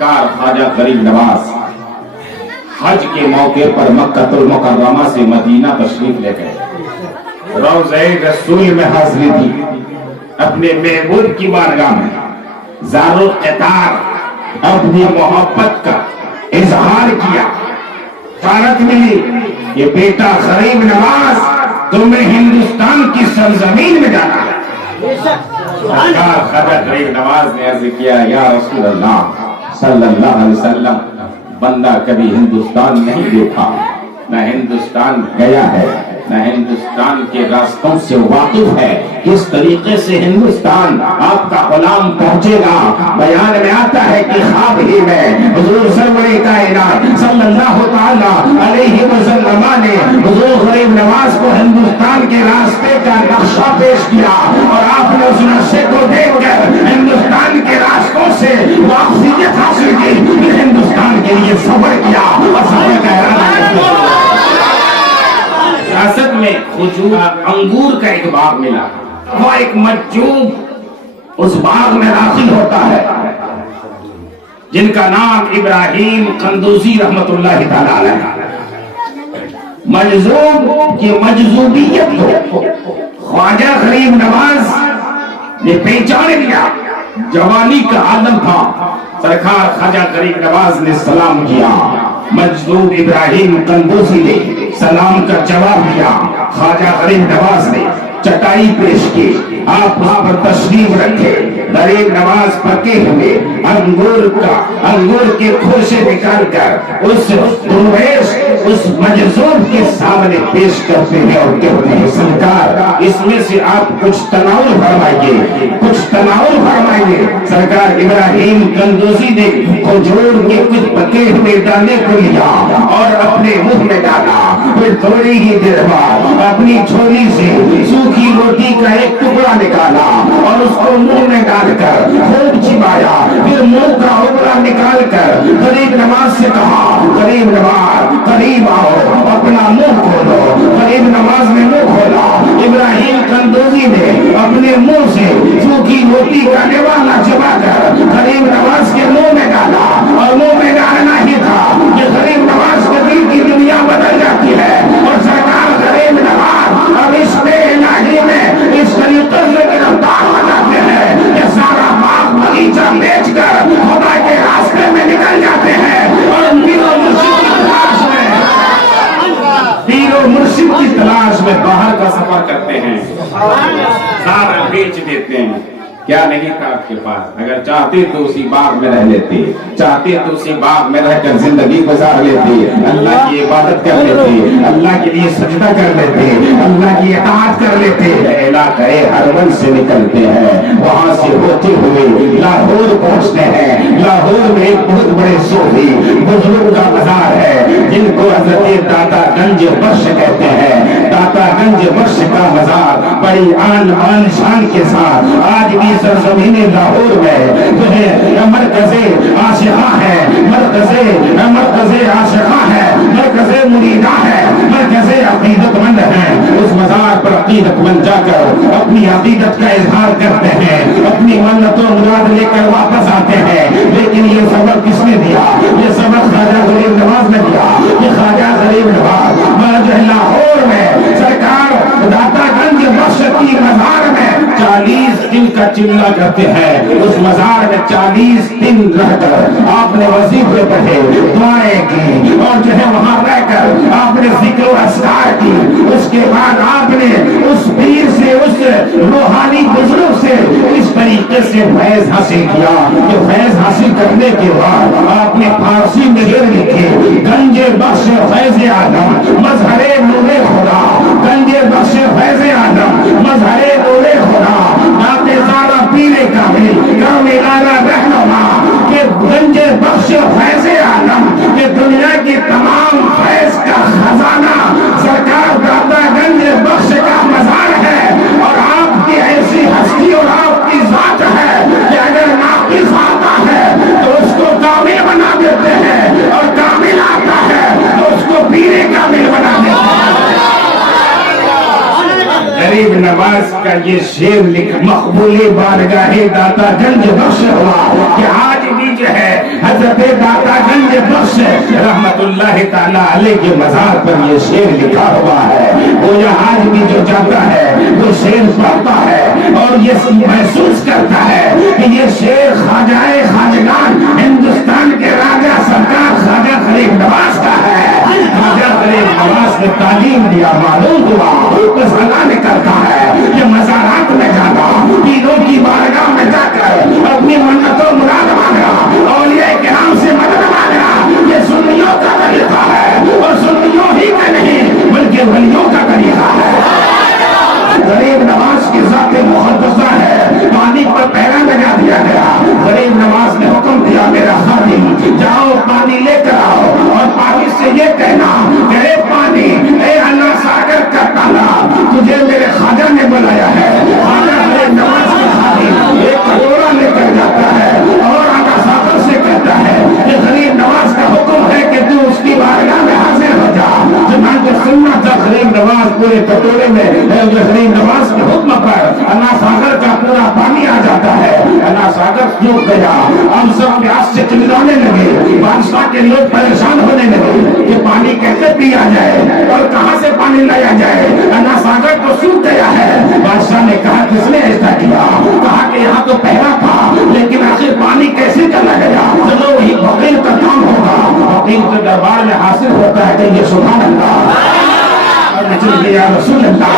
کار خواجہ غریب نواز حج کے موقع پر مکہ المکرمہ سے مدینہ تشریف لے گئے، روضہ رسول میں حاضری دی، اپنے محبوب کی بارگاہ میں زار القطار اپنی محبت کا اظہار کیا، بشارت ملی کہ بیٹا غریب نواز تمہیں ہندوستان کی سرزمین میں جانا ہے۔ سرکار خواجہ غریب نواز نے عرض کیا، یا رسول اللہ صلی اللہ علیہ وسلم، بندہ کبھی ہندوستان نہیں دیکھا، نہ ہندوستان گیا ہے، نہ ہندوستان کے راستوں سے واقف ہے، کس طریقے سے ہندوستان آپ کا غلام پہنچے گا۔ بیان میں آتا ہے کہ خواب ہی میں حضور سرور کائنات صلی اللہ تعالی علیہ وسلم نے حضور غریب نواز کو ہندوستان کے راستے کا نقشہ پیش کیا، اور آپ نے اس نقشے کو دیکھ کر ہندوستان کے راستوں سے واقفیت حاصل کی، ہندوستان کے لیے سفر کیا اور سفر کا ارادہ کیا۔ ریاست میں کھجور انگور کا ایک باغ ملا، وہ ایک مجذوب اس باغ میں داخل ہوتا ہے جن کا نام ابراہیم قندوزی رحمت اللہ تعالی علیہ۔ مجذوب کی مجذوبیت کو خواجہ غریب نواز نے پہچان لیا، جوانی کا عالم تھا، سرکار خواجہ غریب نواز نے سلام کیا، مجذوب ابراہیم قندوزی نے سلام کا جواب دیا، خواجہ غریب نواز نے چٹائی پیش کی، آپ اس پر تشریف رکھے، غریب نواز پکے ہوئے انگور کے کھوسے نکال کر اس درویش اس مجذوب کے سامنے پیش کرتے ہیں اور کہتے ہیں، سرکار اس میں سے آپ کچھ تناول فرمائیے، کچھ تناول فرمائیے۔ سرکار ابراہیم قندوزی نے کھجور کے کچھ پکے ہوئے دانے کو لیا اور اپنے منہ میں ڈالا، پھر تھوڑی ہی دیر بعد اپنی جھولی سے سوکھی روٹی کا ایک ٹکڑا نکالا اور اس کو منہ میں ڈال کر خوب چبایا، پھر منہ کا ابرا نکال کر غریب نواز سے کہا، غریب نواز قریب آؤ، اپنا منہ کھولو۔ غریب نواز نے منہ کھولا، ابراہیم قندوزی نے اپنے منہ سے سوکھی روٹی کا نوالا چبا کر غریب نواز کے منہ میں ڈالا، اور منہ میں ڈالنا ہی تھا کہ غریب نواز کے دل کی دنیا بدل جاتی ہے، اور سرکار غریب نواز اب اس بے الہی میں اس طریقے سے گرفتار ہو جاتے ہیں کہ سارا باغ باغیچہ بیچ کر خدا کے راستے میں نکل جاتے ہیں، اور پیر و مرشد کی تلاش میں باہر کا سفر کرتے ہیں، سارا بیچ دیتے ہیں۔ کیا نہیں تھا آپ کے پاس؟ اگر چاہتے تو اسی باغ میں رہ لیتے، چاہتے تو اسی باغ میں رہ کر زندگی گزار لیتے، اللہ کی عبادت کر لیتے، اللہ کے لیے سجدہ کر لیتے، اللہ کی اطاعت کر لیتے۔ علاقہ حرمن سے نکلتے ہیں، وہاں سے ہوتے ہوئے لاہور پہنچتے ہیں۔ لاہور میں ایک بہت بڑے صوفی بزرگ کا مزار ہے جن کو حضرت داتا گنج بخش کہتے ہیں۔ داتا گنج بخش کا مزار بڑی آن شان کے ساتھ آج بھی سرزمین لاہور میں جو ہے مرکز عاشقاں ہے، مرکز عاشقاں ہے، مرکز مریداں ہے، مرکز عقیدت مند ہے۔ اس مزار پر عقیدت مند جا کر اپنی عقیدت کا اظہار کرتے ہیں، اپنی منت و مراد لے کر واپس آتے ہیں۔ لیکن یہ سبق کس نے دیا؟ یہ سبق خواجہ غریب نواز نے دیا۔ یہ خواجہ غریب نواز لاہور میں سرکار داتا گنج بخش کی مزار میں 40 دن کا چلہ کرتے ہیں۔ اس مزار میں 40 دن رہ کر آپ نے وظیفے پڑھے، دعائیں کی، اور جو ہے وہاں رہ کر آپ نے ذکر و اذکار کی۔ اس کے بعد آپ نے اس پیر سے، اس روحانی بزرگ سے اس طریقے سے فیض حاصل کیا کہ فیض حاصل کرنے کے بعد آپ نے فارسی میں لکھے، گنج بخش فیض عالم مظہر نور خدا، گنج بخش فیض عالم مظہر نور خدا، ناتے زارہ پیر کامل کامل آلہ رہنما کہ گنج بخش فیض عالم کہ دنیا کی تمام فیض کا خزانہ سرکار داتا گنج بخش کا مزار ہے۔ اور آپ کی ایسی ہستی اور آپ کی ذات ہے کہ اگر ناقص آتا ہے تو اس کو کامل بنا دیتے ہیں، اور کامل آتا ہے تو اس کو پیر کامل بنا دیتے ہیں۔ غریب نواز کا یہ شعر مقبول بارگاہ داتا گنج بخش ہوا کہ آج بھی جو ہے حضرت रहमतुल्लाह ताला अलैह के मज़ार पर ये शेर लिखा हुआ है। वो आज भी जो जाता है वो शेर पढ़ता है और ये महसूस करता है कि ये शेर ख्वाजाए खाजगान हिंदुस्तान के राजा सरकार ख्वाजा गरीब नवाज का है। ख्वाजा गरीब नवाज ने तालीम दिया, मालूम हुआ तो सलाह करता है कि मज़ारात में जाना, पीरों की बारगाह में जाकर अपनी मन्नतों मुराद मांगना, औलिया किराम से मदद मांगना, ये सुन्नियों का तरीका है और सुन्नियों ही का नहीं बल्कि वलियों का तरीका है। गरीब नवाज की ज़ात मुक़द्दसा है, पानी पर पहरा लगा दिया गया। गरीब नवाज ने हुक्म दिया, मेरा खादिम जाओ पानी लेकर आओ और पानी से ये कहना कि पानी ए अल्लाह सागर का ताला, तुझे मेरे ख्वाजा ने बुलाया है। ख्वाजा गरीब नवाज का खादिम एक कटोरा लेकर जाता है और अल्लाह सागर से कहता है कि गरीब नवाज का हुक्म है कि तू उसकी बारगाह में हाजिर हो जा। चुनांचे सुनना था गरीब नवाज पूरे कटोरे में गरीब नवाज के हुक्म पर अल्लाह सागर का पूरा पानी आ जाता है। अल्लाह सागर सूख गया, हम सब प्यास से चिल्लाने लगे, बादशाह के लोग परेशान होने लगे कि पानी कैसे पिया जाए और कहां से पानी लाया जाए। अल्लाह सागर तो सूख गया है। बादशाह ने कहा किसने ऐसा किया? कहा कि यहाँ तो पहरा था लेकिन आखिर पानी कैसे चला गया? चलो वही वकील का काम होगा। वकील के दरबार में हासिल होता है कि ये सुभान अल्लाह रसूल अल्लाह।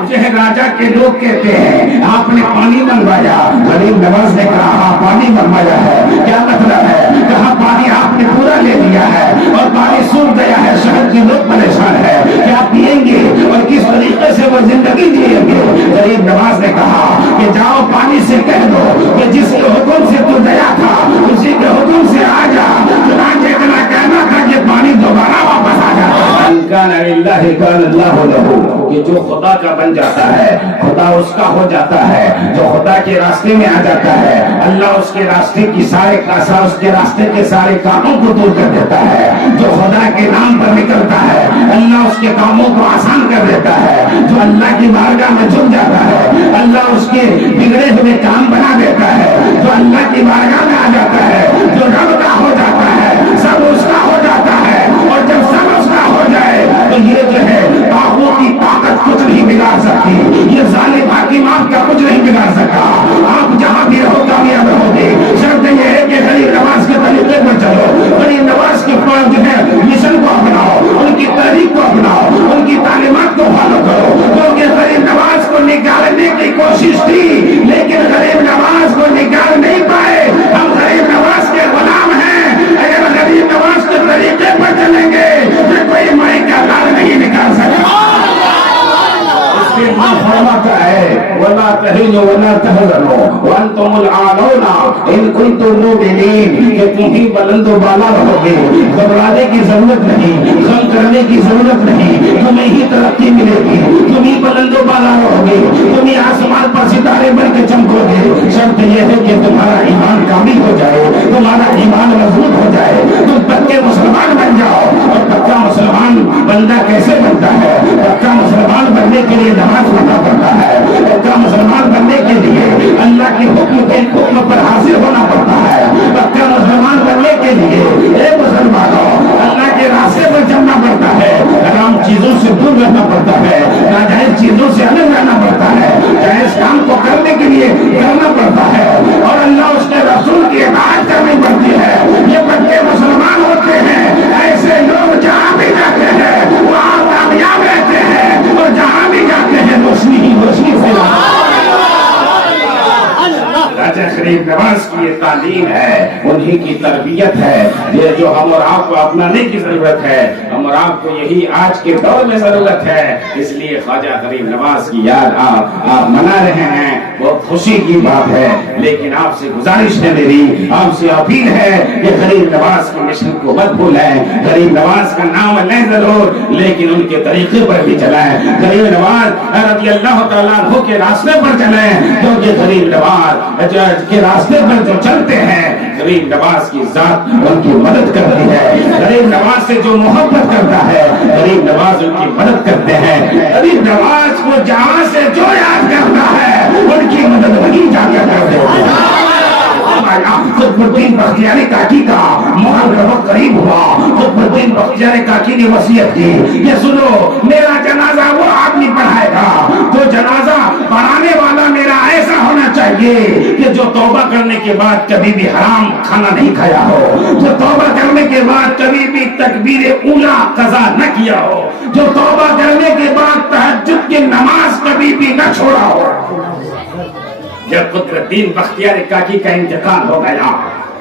मुझे राजा के लोग कहते हैं आपने पानी मंगवाया। गरीब नवाज ने कहा हाँ पानी मंगवाया है। क्या मतलब है? कहा पानी आपने पूरा ले लिया है और पानी सूख गया है, शहर के लोग परेशान है, क्या पिएंगे और किस तरीके से वो जिंदगी जिएंगे? गरीब नवाज ने कहा कि जाओ पानी से कह दो कि जिसके हुक्म से तू गया था उसी के हुक्म से आ जा। चुनांचे इतना कहना था कि पानी दोबारा वापस आ जाता कि जो खुदा का बन जाता है खुदा उसका हो जाता है। जो खुदा के रास्ते में आ जाता है अल्लाह उसके रास्ते की उसके रास्ते के सारे कामों को दूर कर देता है। जो खुदा के नाम पर निकलता है अल्लाह उसके कामों को आसान कर देता है। जो अल्लाह की बारगाह में झुक जाता है अल्लाह उसके बिगड़े हुए काम बना देता है। जो अल्लाह की बारगाह में आ जाता है जो रब का हो जाता है सब उसका हो जाता है। और जब सब उसका हो जाए तो ये जो है ताकूत की ताकत कुछ नहीं बिगाड़ सकती, ये जालिम हाकिम आपका कुछ नहीं बिगाड़ सकता। आप जहां भी रहो कामयाब रहोगे। शर्त ये है कि गरीब नवाज के तरीके पर चलो, गरीब नवाज के जो है मिशन को अपनाओ, उनकी तहरीक को अपनाओ, उनकी तालीमात को फॉलो करो। क्योंकि गरीब नवाज को निकालने की कोशिश थी लेकिन गरीब नवाज को निकाल नहीं पाए। हम गरीब नवाज के गुलाम हैं। अगर गरीब नवाज के तरीके पर चलेंगे तो कोई माई का लाल नहीं निकाल सकता। फरमाता है वला तहिनु वला तहज़नु व अंतुमुल आलौना इन कुंतुम मुमिनीन, कि तुम ही बुलंदो बाला रहोगे, घबराने की जरूरत नहीं, गम करने की जरूरत नहीं, तुम्हें ही तरक्की मिलेगी, तुम ही बुलंदो बाला रहोगे, तुम ही आसमान पर सितारे बन के चमकोगे। शर्त यह है कि तुम्हारा ईमान कामिल हो जाए, तुम्हारा ईमान मजबूत हो जाए, तुम पक्के मुसलमान बन जाओ। और पक्का मुसलमान बंदा कैसे बनता है? पक्का मुसलमान बनने के लिए नमाज पढ़ना पड़ता है। पक्का मुसलमान बनने के लिए अल्लाह के हुक्म पर हाजिर होना पड़ता है। पक्का मुसलमान बनने के लिए मुसलमानों अल्लाह के रास्ते पर चलना पड़ता है, हराम चीजों से दूर रहना पड़ता है, नाजायज चीजों से अलग रहना पड़ता है, जायज काम को करने के लिए करना पड़ता है और अल्लाह उसके रसूल की इताअत करनी पड़ती है। ये पक्के मुसलमान होते हैं। ऐसे लोग जहाँ भी जाते हैं वहाँ कामयाब रहते हैं और जहाँ भी जाते हैं रोशनी ही रोशनी से। राजा गरीब नवाज की ये तालीम है, उन्हीं की तरबियत है, ये जो हम और आपको अपनाने की जरूरत है। हम और आपको यही आज के दौर में जरूरत है। इसलिए ख्वाजा गरीब नवाज की याद आप मना रहे हैं, बहुत खुशी की बात है। लेकिन आपसे गुजारिश है, मेरी आपसे अपील है कि गरीब नवाज के मिशन को मत भूलें। गरीब नवाज का नाम लें जरूर लेकिन उनके तरीके पर भी चलें। गरीब नवाज रज़ी अल्लाह तआला अन्हु के रास्ते पर चलें, क्योंकि गरीब नवाज के रास्ते पर जो चलते हैं गरीब नवाज की जात उनकी मदद करती है। गरीब नवाज से जो मोहब्बत करता है गरीब नवाज उनकी मदद करते हैं। गरीब नवाज को जहां से जो याद करता है उनकी मदद वही जाकर करते हैं। आया। कुतुबुद्दीन बख्तियारी काकी का मौत का वक्त करीब हुआ। कुतुबुद्दीन बख्तियारी काकी ने वसीयत की, ये सुनो, मेरा जनाजा वो आदमी पढ़ाएगा जो जनाजा पढ़ाने वाला मेरा ऐसा होना चाहिए कि जो तौबा करने के बाद कभी भी हराम खाना नहीं खाया हो, जो तौबा करने के बाद कभी भी तकबीर ऊला कज़ा न किया हो, जो तौबा करने के बाद तहज्जुद की नमाज कभी भी न छोड़ा हो। जब कुतुबुद्दीन बख्तियारी काकी का इंतकाल हो गया,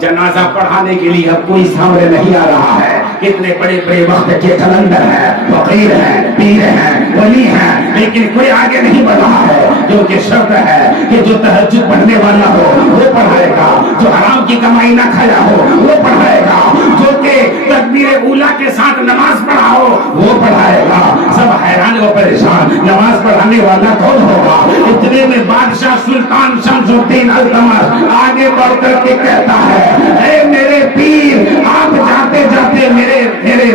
जनाजा पढ़ाने के लिए अब कोई सामने नहीं आ रहा है। इतने बड़े बड़े वक्त के कलंदर हैं, फकीर हैं, पीर हैं, वली हैं, लेकिन कोई आगे नहीं बढ़ रहा है, क्योंकि शर्त है कि जो तहज्जुद पढ़ने वाला हो वो पढ़ाएगा, जो हराम की कमाई ना खाया हो वो पढ़ाएगा, जो के तकबीर ऊला के साथ नमाज पढ़ा हो वो पढ़ाएगा। सब हैरान व परेशान, नमाज पढ़ाने वाला कौन होगा? इतने में बादशाह सुल्तान शमसुद्दीन अल्तमश आगे बढ़ करके कहता है, ऐ मेरे पीर, आप जाते जाते मेरे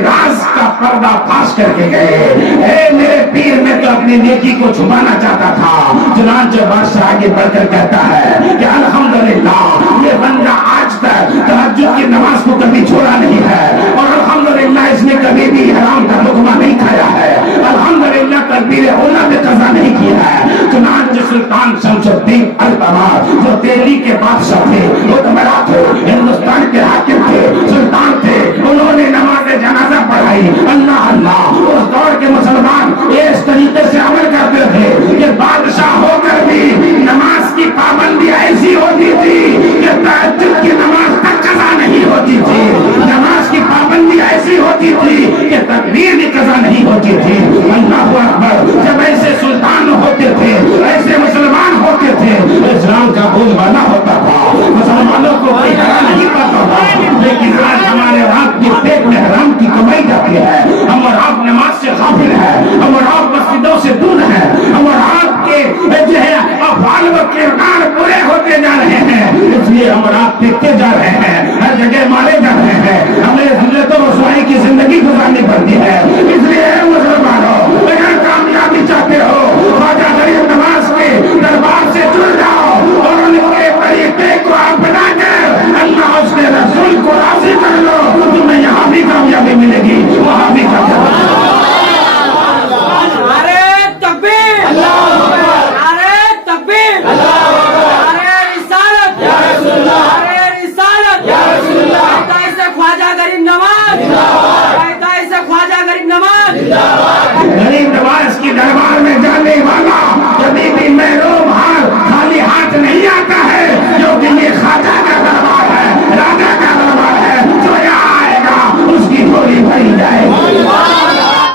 राज का पर्दा फाश करके गए। ऐ मेरे पीर, मैं तो अपनी नेकी को छुपाना चाहता था। चुनांचे बादशाह आगे बढ़कर कहता है कि अल्हम्दुलिल्लाह, ये बंदा आज तक तहज्जुद की नमाज को कभी छोड़ा नहीं है, और अल्हम्दुलिल्लाह इसने कभी भी हराम का लुक़मा नहीं खाया है, अल्हम्दुलिल्लाह तकबीर ऊला में कज़ा नहीं किया है। चुनांचे सुल्तान शमसुद्दीन अल्तमश जो दिल्ली के बादशाह थे, हुक्मरान थे, हिंदुस्तान के हाकिम थे, सुल्तान थे, उन्होंने नमाज जनाजा पढ़ाई। अल्लाह अल्लाह, उस दौर के मुसलमान इस तरीके से अमल करते थे कि बादशाह होकर भी नमाज की पाबंदी ऐसी होती थी कि तहज्जुद की नमाज तक कज़ा नहीं होती थी, नमाज की पाबंदी ऐसी होती थी कि तकबीर भी कज़ा नहीं होती थी। अल्लाहु अकबर। जब ऐसे सुल्तान होते थे, ऐसे मुसलमान होते थे, इस्लाम का बोलबाला होता था, मुसलमानों को कोई हरा नहीं पाता था। लेकिन आज हमारे आपके पेट में हराम की कमाई जाती है, हम और आप नमाज से गाफिल है, हम और आप मस्जिदों से दूर है, हम और आपके जो है अफ़आल व किरदार बुरे होते जा रहे हैं, इसलिए हम और आप देखते जा रहे हैं। हर जगह हमारे